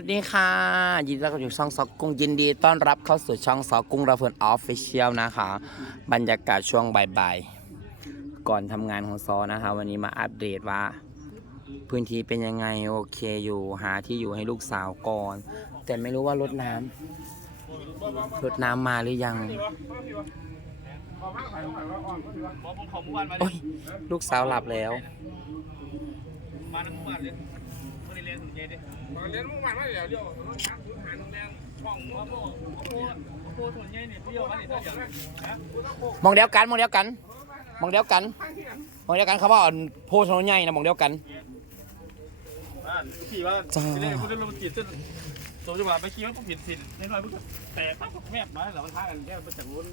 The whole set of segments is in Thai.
สวัสดีค่ะ ยินดีต้อนรับอยู่ช่องซอกกุ้งยินดี ต้อนรับเข้าสู่ช่องซอกกุ้งระเพิร์นออฟฟิเชียลนะคะ บรรยากาศช่วงบ่ายๆก่อนทำงานของซอนะคะ วันนี้มาอัปเดตว่า พื้นที่เป็นยังไงโอเคอยู่หาที่อยู่ให้ลูกสาวก่อน แต่ไม่รู้ว่ารถน้ำรถน้ำมาหรือยังโอ้ยลูกสาวหลับแล้ว รียนถึงเจดิมาเรียนมื่อวานว่าเดี๋ยวเดี๋ยวถามถึงหาโรงแรมห้องว่าโม่โม่โม่ส่วนใหญ่เนี่ยพี่โยมาเนี่ยต้องอย่างนะมองเดียวกันมองเดียวกันมองเดียวกันมองเดียวกันเขาว่าโพสต์ใหญ่นะมองเดียวกันบ้านขี่ว่าจ้าที่แรกพูดเรื่องโรแมนติกจนสมจังหวะไปขี่ว่าผมผิดผิดนิดหน่อยพูดแต่ตั้งแม่มาแล้วมันท้ากันแค่ไปจากนู้น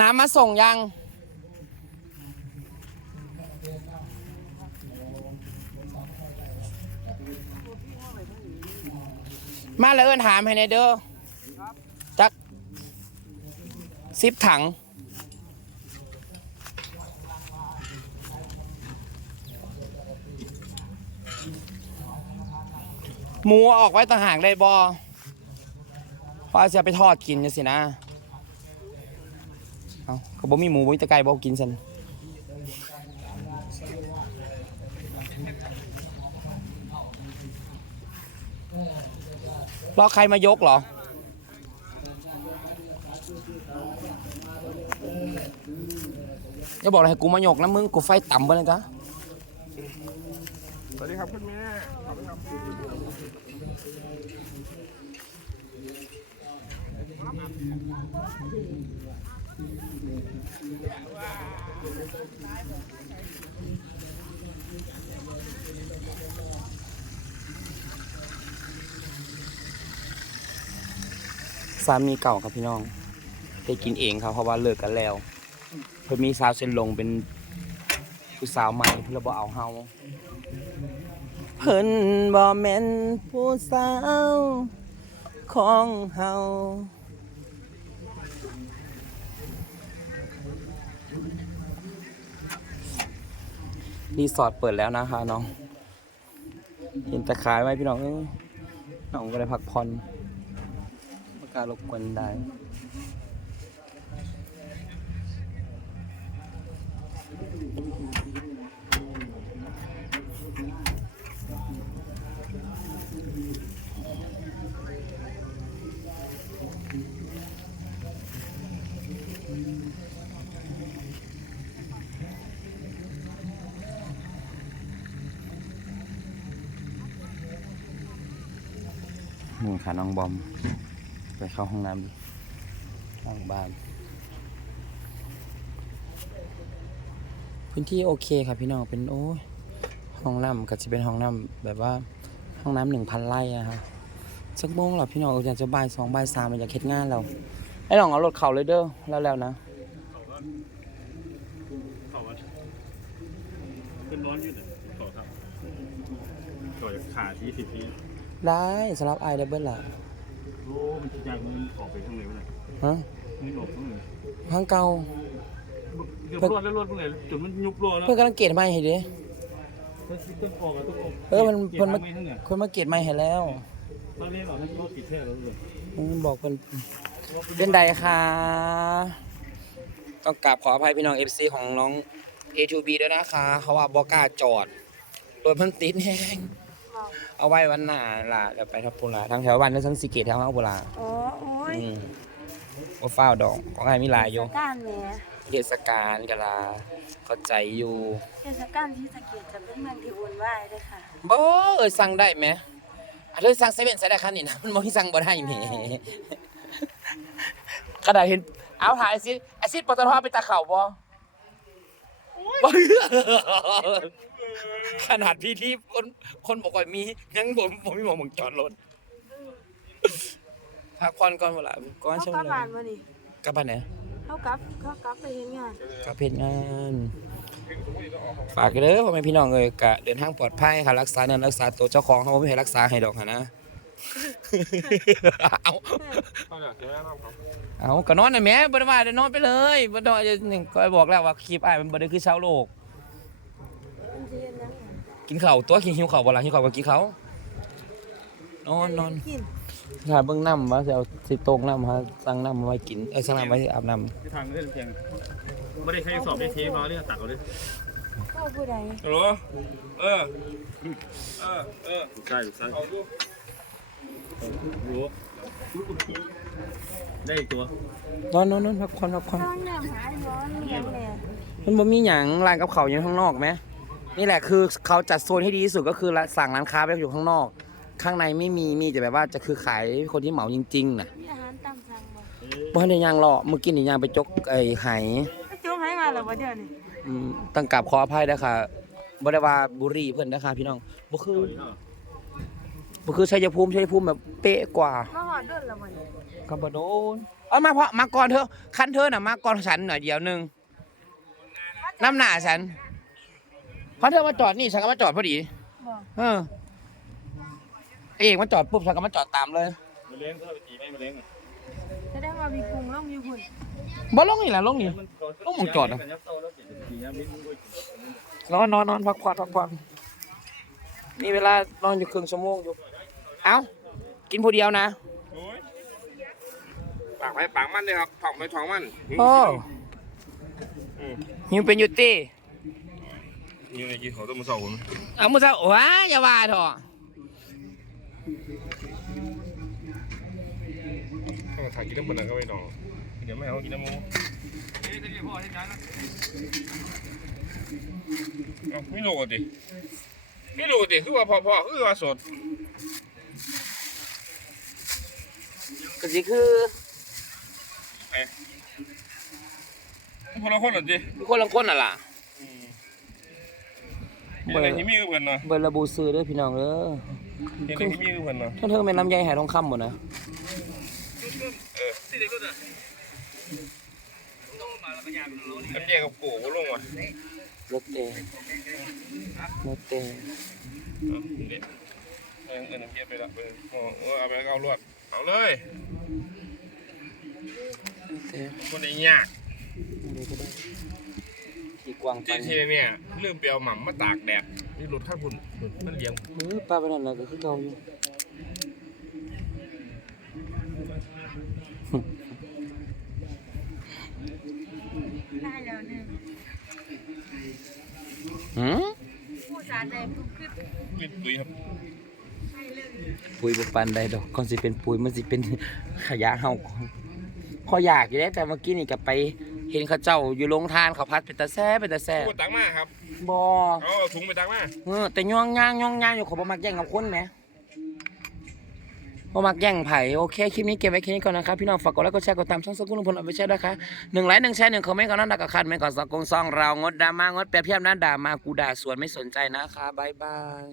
น้ำมาส่งยัง มาเลยเอินถามให้ในเด้อจักสิบถัง หมูออกไว้ต่างหากได้บอเพราจะไปทอดกินจะสินะ เอาก็บ่มีหมูบ่มีตะไก่บ่กินซันรอใครมายกเหรออย่าบอกอะไรให้กูมายกนะมึง กูไฟต่ำไปเลยจ้ะสวัสดีครับคุณแม่ขอบคุณครับ สามีเก่าครับพี่น้องไปกินเองครับเพราะว่าเลิกกันแล้ว เพิ่นมีสาวเส้นลงเป็นผู้สาวใหม่เพิ่นเลยบ่เอาเฮาเพิ่นบ่แม่นผู้สาวของเฮา รีสอร์ทเปิดแล้วนะคะน้อง เห็นตะขายไหมพี่น้องเอ้ยน้องก็ได้พักผ่อนไม่กล้ารบกวนได้ นี่ค่ะน้องบอม ไปเข้าห้องน้ำห้องบ้าน พื้นที่โอเคครับพี่น้องเป็นโอ้ยห้องน้ำก็จะเป็นห้องน้ำแบบว่าห้องน้ำหนึ่งพันไร่นะครับสักโมงหรอพี่น้องอยากจะบ่ายสองบ่ายสามอยากเฮ็ดงานเราไอ้ลองเอารถเข่าเลยเด้อแล้วแล้วนะเป็นร้อนอยู่เนี่ยขอครับต่อจากขาดยี่สิบปี ได้สำหรับไอเดเบิลล่ะโอ้มันจะยากมันออกไปทั้งเลยวะเนี่ยฮะมันออกทั้งเลยห้างเก่าเกือบรอดแล้วรอดทั้งเลยจนมันยุบรอแล้วเพื่อนกำลังเกตไม่เห็นดิถ้าต้องออกอะต้องออกเออมันเกียเพิ่นร์มาทางไม่ทั้งเนี่ยคนมาเกตไม่เห็นแล้วตอนนี้เราทั้งรถติดแท้แล้วเลยอืมบอกคนเป็นใดคะต้องกราบขออภัยพี่น้อง FC ของน้อง A2B ด้วยนะคะ เขาว่าบอกล้าจอดรถมันติดแห้ง เอาไว้วันหน้าล่ะเดี๋ยวไปทับปุระทางแถวบ้านนั้นทั้งสีเกตแถวมาปุระอ๋อโอ้ยอืมโอ้ฟ้าวดอกของใครมีหลายอยู่เทศกาลแหมเทศกาลกะลาเข้าใจอยู่เทศกาลที่สะเกีจะเป็นเมืองที่วุ่นวายเลยค่ะบ่เอ้ยสั่งได้ไหมอะเธอสั่งเซเว่นใส่ได้คันนี่นะมันบ่มีสั่งบ่ได้แหมขนาดเห็นเอาถ่ายไอซิดไอซิดปตทไปตาเข่าบ่บ่ ขนาดพี่ที่คนคนบอกว่ามียังผมผมมีหมองหมองจอดรถพักผ่อนก่อนเวลาก่อนเขาช่วงกลับเลบ้ายนมานี่กลับบ้านไหนเขากลับเขากลับไปเห็นงานกลับเพจงาน ฝากเด้อพ่อแม่พี่น้องเอ้ยกะเดินทางปลอดภัยค่ะรักษาเนื้อรักษาตัวเจ้าของเขาบ่มีให้รักษาให้ดอกหั้นนะ เอาเขาอยากจะแนะนำเขาเอาก็นอนน่ะแหม่บ่ได้ว่าได้นอนไปเลยบ่ต้องจะนี่ก็บอกแล้วว่าคลิปอ้ายมันบ่ได้คือชาวโลก มันจะเย็นยังไง กินข้าวตัวกินหิวข้าวบ่ล่ะหิวข้าวก็กินข้าวนอนนอนกินถ้าเบิ่งน้ำว่าสิเอาสิตรงน้ำหาสั่งน้ำมาไว้กินเอ้ยสั่งน้ำไว้อาบน้ำที่ทางเล่นเพียงไม่ได้ใช้สอบได้เทมาเรื่องตัดเอาเลยก็ผู้ใดฮัลโหลเออเออเออใช่ใช่เอาดูรู้ได้อีกตัวนอนนอนนอนพักผ่อนพักผ่อนต้องน้ำหาร้อนยังไงมันบ่มีหยังร้านกับเขาวอยู่ข้างนอกไหม นี่แหละคือเขาจัดโซนให้ดีที่สุดก็คือละสั่งร้านค้าไปอยู่ข้างนอก ข้างในไม่มีมีแต่แบบว่าจะคือขายคนที่เหมาจริงๆน่ะมีอาหารตามสั่งบ่บ่ได้ย่างรอเมื่อกี้นี่ย่างไปจกไอ้ไหไปจุ๊บให้มาแล้วบ่เดี๋ยวนี้อืมตั้งกราบขออภัยด้วยค่ะบ่ได้ว่าบุรีเพิ่นนะคะพี่น้องบ่คือบ่คือชัยภูมิชัยภูมิแบบเป๊ะกว่ามาหอดด้วยแล้วบ่เนี่ยก็บ่โดนเอามาเพราะมาก่อนเถอะคันเธอน่ะมาก่อนฉันหน่อยเดียวหนึงน้ำหน้าฉันเพราะเธอมาจอดนี่ฉันก็มาจอดพอดีบ่เออเอกมาจอดปุ๊บฉันก็มาจอดตามเลยมาเลี้ยงก็ไปตีไม่มาเลี้ยงแสดงว่ามีกรุงลงอยู่พุ่นบ่ลงนี่แหละลงนี่ต้องมองจอดนะนอนนอนนอนพักผ่อนพักผ่อนมีเวลานอนอยู่ครึ่งชั่วโมงอยู่เอ้ากินผู้เดียวนะปากไปปากมันเลยครับถ่องไปถ่องมัน โอ้หิวเป็นอยูตี้ นี่ไงกินของต้มมือสองคนเอามือซะว้าอย่าว่าเถอะถ้าถ่ายกินน้ำมันก็ไม่ดองเดี๋ยวไม่เอากินน้ำมูไม่รู้ดิไม่รู้ดิคือว่าพอพอคือว่าสดก็สิคือคนละคนหรอดิมีคนละคนน่ะล่ะ เห็นอะไรที่มีคือเพื่อนเนาะเบอร์ระบูซื้อเด้อพี่น้องเด้อเห็นอะไรที่มีคือเพื่อนเนาะท่านเธอเป็นลำไยหายทองคำหมดนะเออที่เด็กก็จะน้ำแยกกับกูลงว่ะรถเตงรถเตงเออเออน้ำแยกไปละเออเอาไปเอาลวดเอาเลยรถเตงคนไอ้ยากอะไรก็ได้ที่ กวางจปันริงๆเนี่ยลืมไปเอาหม่ำมาตากแดดนี่รถข้างคุณมันเลี้ยงเออป้าไปนั่นแหละก็คือเก่าอยู่ได้แล้วหนึงหืมผู้สารใดผู้คือมีตุยครับให้เลยปุ๋ยบ่ปานใดดอกก่อนสิเป็นปุ๋ยมันสิเป็นขยะเฮาพออยากอยู่แล้วแต่เมื่อกี้นี่ก็ไป เห็นเขาเจ้าอยู่โรงทานเขาพัดเป็นตาแซ่เป็นตาแซ่กูตักมาครับบ่เอาถุงไปตักมาเออแต่ย่องย่างย่องย่างอยู่เขาบ่มักแย่งกับคนแหมบ่มักแย่งไผโอเคคลิปนี้เก็บไว้แค่นี้ก่อนนะครับพี่น้องฝากกดไลค์กดแชร์กดตามช่องสกุลลุงพลเอาไปแชร์ด้วยค่ะหนึ่งไลค์หนึ่งแชร์หนึ่งคอมเมนต์ก่อนนั้นดักกะคันไม่ก่อนสกงซองเรางดดราม่างดแปรเพียบนะด่ามากูด่าสวนไม่สนใจนะคะบ๊ายบาย